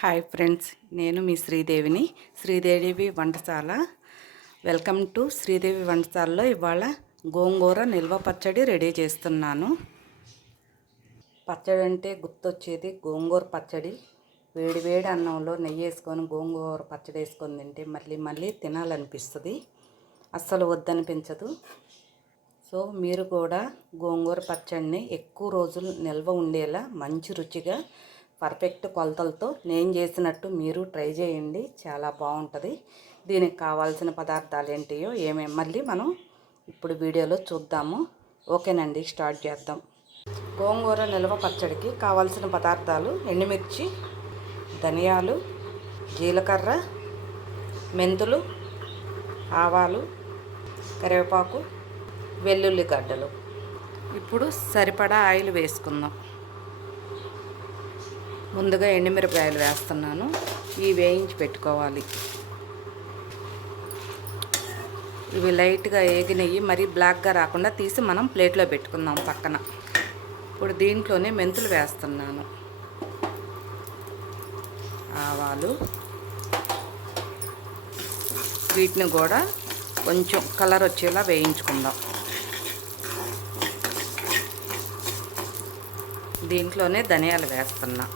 Hi friends, నేను మీ శ్రీదేవిని. Sridevi వంటశాల. Welcome to Sridevi వంటశాలలో. ఇవాళ గోంగూర నిల్వ పచ్చడి రెడీ చేస్తున్నాను. పచ్చడి అంటే గుర్తొచ్చేది గోంగూర పచ్చడి. వేడి వేడి అన్నంలో నెయ్యి వేసుకొని గోంగూర పచ్చడి వేసుకొని తింటే మళ్ళీ మళ్ళీ తినాలనిపిస్తుంది, అస్సలు వద్దనిపించదు. సో మీరు కూడా గోంగూర పచ్చడిని ఎక్కువ రోజులు నిల్వ ఉండేలా మంచి రుచిగా పర్ఫెక్ట్ కొలతలతో నేను చేసినట్టు మీరు ట్రై చేయండి, చాలా బాగుంటుంది. దీనికి కావాల్సిన పదార్థాలు ఏంటియో మళ్ళీ మనం ఇప్పుడు వీడియోలో చూద్దాము. ఓకేనండి, స్టార్ట్ చేద్దాం. గోంగూర నిల్వ పచ్చడికి కావాల్సిన పదార్థాలు: ఎండుమిర్చి, ధనియాలు, జీలకర్ర, మెంతులు, ఆవాలు, కరివేపాకు, వెల్లుల్లి గడ్డలు. ఇప్పుడు సరిపడా ఆయిల్ వేసుకుందాం. ముందుగా ఎండుమిరపకాయలు వేస్తున్నాను. ఇవి వేయించి పెట్టుకోవాలి. ఇవి లైట్గా ఏగినవి, మరీ బ్లాక్గా రాకుండా తీసి మనం ప్లేట్లో పెట్టుకుందాం పక్కన. ఇప్పుడు దీంట్లోనే మెంతులు వేస్తున్నాను, ఆవాలు. వీటిని కూడా కొంచెం కలర్ వచ్చేలా వేయించుకుందాం. దీంట్లోనే ధనియాలు వేస్తున్నా.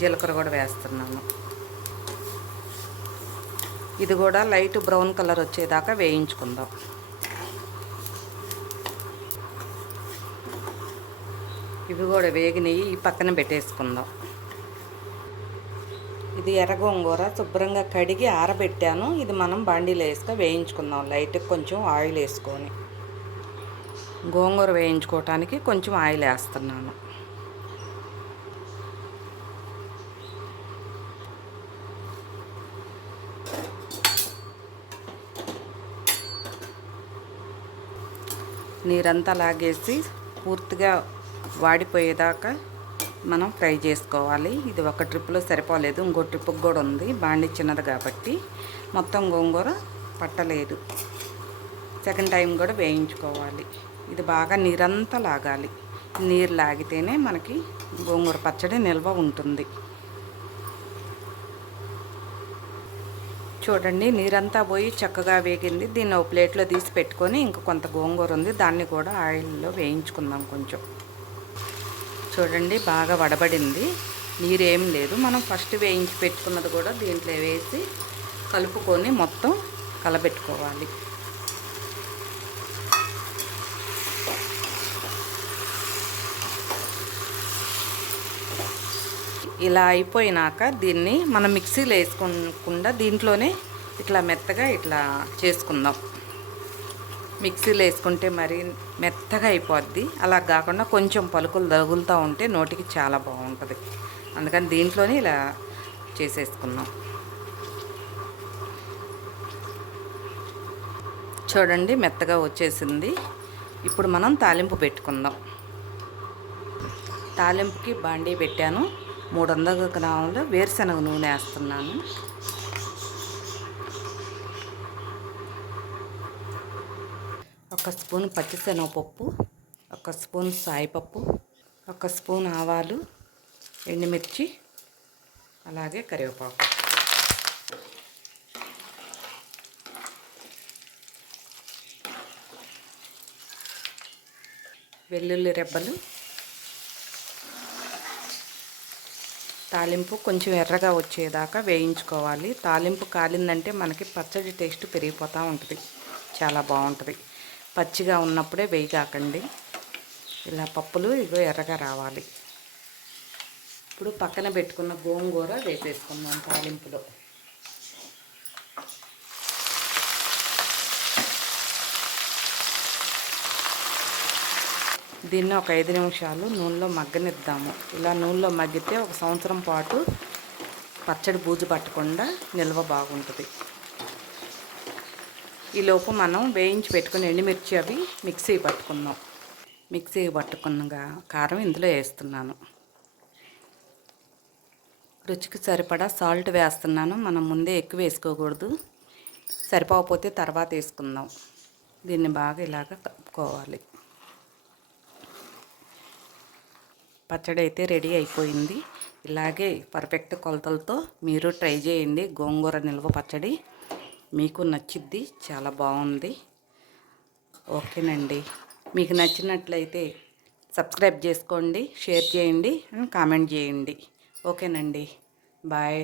జీలకర్ర కూడా వేస్తున్నాను. ఇది కూడా లైట్ బ్రౌన్ కలర్ వచ్చేదాకా వేయించుకుందాం. ఇవి కూడా వేగినవి ఈ పక్కన పెట్టేసుకుందాం. ఇది ఎర్ర గోంగూర శుభ్రంగా కడిగి ఆరబెట్టాను. ఇది మనం బాండీలో వేసుకొని వేయించుకుందాం. లైట్గా కొంచెం ఆయిల్ వేసుకొని. గోంగూర వేయించుకోవటానికి కొంచెం ఆయిల్ వేస్తున్నాను. నీరంతా లాగేసి పూర్తిగా వాడిపోయేదాకా మనం ఫ్రై చేసుకోవాలి. ఇది ఒక ట్రిప్లో సరిపోలేదు, ఇంకో ట్రిప్కి కూడా ఉంది. బాండి చిన్నది కాబట్టి మొత్తం గోంగూర పట్టలేదు. సెకండ్ టైం కూడా వేయించుకోవాలి. ఇది బాగా నీరంతా లాగాలి. నీరు లాగితేనే మనకి గోంగూర పచ్చడి నిల్వ ఉంటుంది. చూడండి, నీరంతా పోయి చక్కగా వేగింది. దీన్ని ఒక ప్లేట్లో తీసి పెట్టుకొని ఇంకా కొంత గోంగూర ఉంది, దాన్ని కూడా ఆయిల్లో వేయించుకుందాం కొంచెం. చూడండి, బాగా వడబడింది, నీరేం లేదు. మనం ఫస్ట్ వేయించి పెట్టుకున్నది కూడా దీంట్లో వేసి కలుపుకొని మొత్తం కలబెట్టుకోవాలి. ఇలా అయిపోయినాక దీన్ని మనం మిక్సీలో వేసుకోకుండా దీంట్లోనే ఇట్లా మెత్తగా ఇట్లా చేసుకుందాం. మిక్సీలో వేసుకుంటే మరి మెత్తగా అయిపోద్ది. అలా కాకుండా కొంచెం పలుకులు తగులుతూ ఉంటే నోటికి చాలా బాగుంటుంది. అందుకని దీంట్లోనే ఇలా చేసేసుకుందాం. చూడండి, మెత్తగా వచ్చేసింది. ఇప్పుడు మనం తాలింపు పెట్టుకుందాం. తాలింపుకి బాండీ పెట్టాను. 300 గ్రాముల వేరుశనగ నూనె వేస్తున్నాను. ఒక స్పూన్ పచ్చిశనగపప్పు, ఒక స్పూన్ సాయిపప్పు, ఒక స్పూన్ ఆవాలు, ఎండుమిర్చి, అలాగే కరివేపాకు. వెల్లుల్లి రెబ్బలు. తాలింపు కొంచెం ఎర్రగా వచ్చేదాకా వేయించుకోవాలి. తాలింపు కాలిందంటే మనకి పచ్చడి టేస్ట్ పెరిగిపోతూ ఉంటుంది, చాలా బాగుంటుంది. పచ్చిగా ఉన్నప్పుడే వేయగాకండి. ఇలా పప్పులు ఇగో ఎర్రగా రావాలి. ఇప్పుడు పక్కన పెట్టుకున్న గోంగూర వేసేసుకుందాం తాలింపులో. దీన్ని ఒక 5 నిమిషాలు నూనెలో మగ్గనిద్దాము. ఇలా నూనెలో మగ్గితే 1 సంవత్సరం పాటు పచ్చడి బూజు పట్టకుండా నిల్వ బాగుంటుంది. ఈలోపు మనం వేయించి పెట్టుకుని ఎండుమిర్చి అవి మిక్సీ పట్టుకుందాం. మిక్సీ పట్టుకున్న కారం ఇందులో వేస్తున్నాను. రుచికి సరిపడా సాల్ట్ వేస్తున్నాను. మనం ముందే ఎక్కువ వేసుకోకూడదు, సరిపోకపోతే తర్వాత వేసుకుందాం. దీన్ని బాగా ఇలాగ కలుపుకోవాలి. పచ్చడి అయితే రెడీ అయిపోయింది. ఇలాగే పర్ఫెక్ట్ కొలతలతో మీరు ట్రై చేయండి. గోంగూర నిల్వ పచ్చడి మీకు నచ్చిద్ది, చాలా బాగుంది. ఓకేనండి, మీకు నచ్చినట్లయితే సబ్స్క్రైబ్ చేసుకోండి, షేర్ చేయండి అండ్ కామెంట్ చేయండి. ఓకేనండి, బాయ్.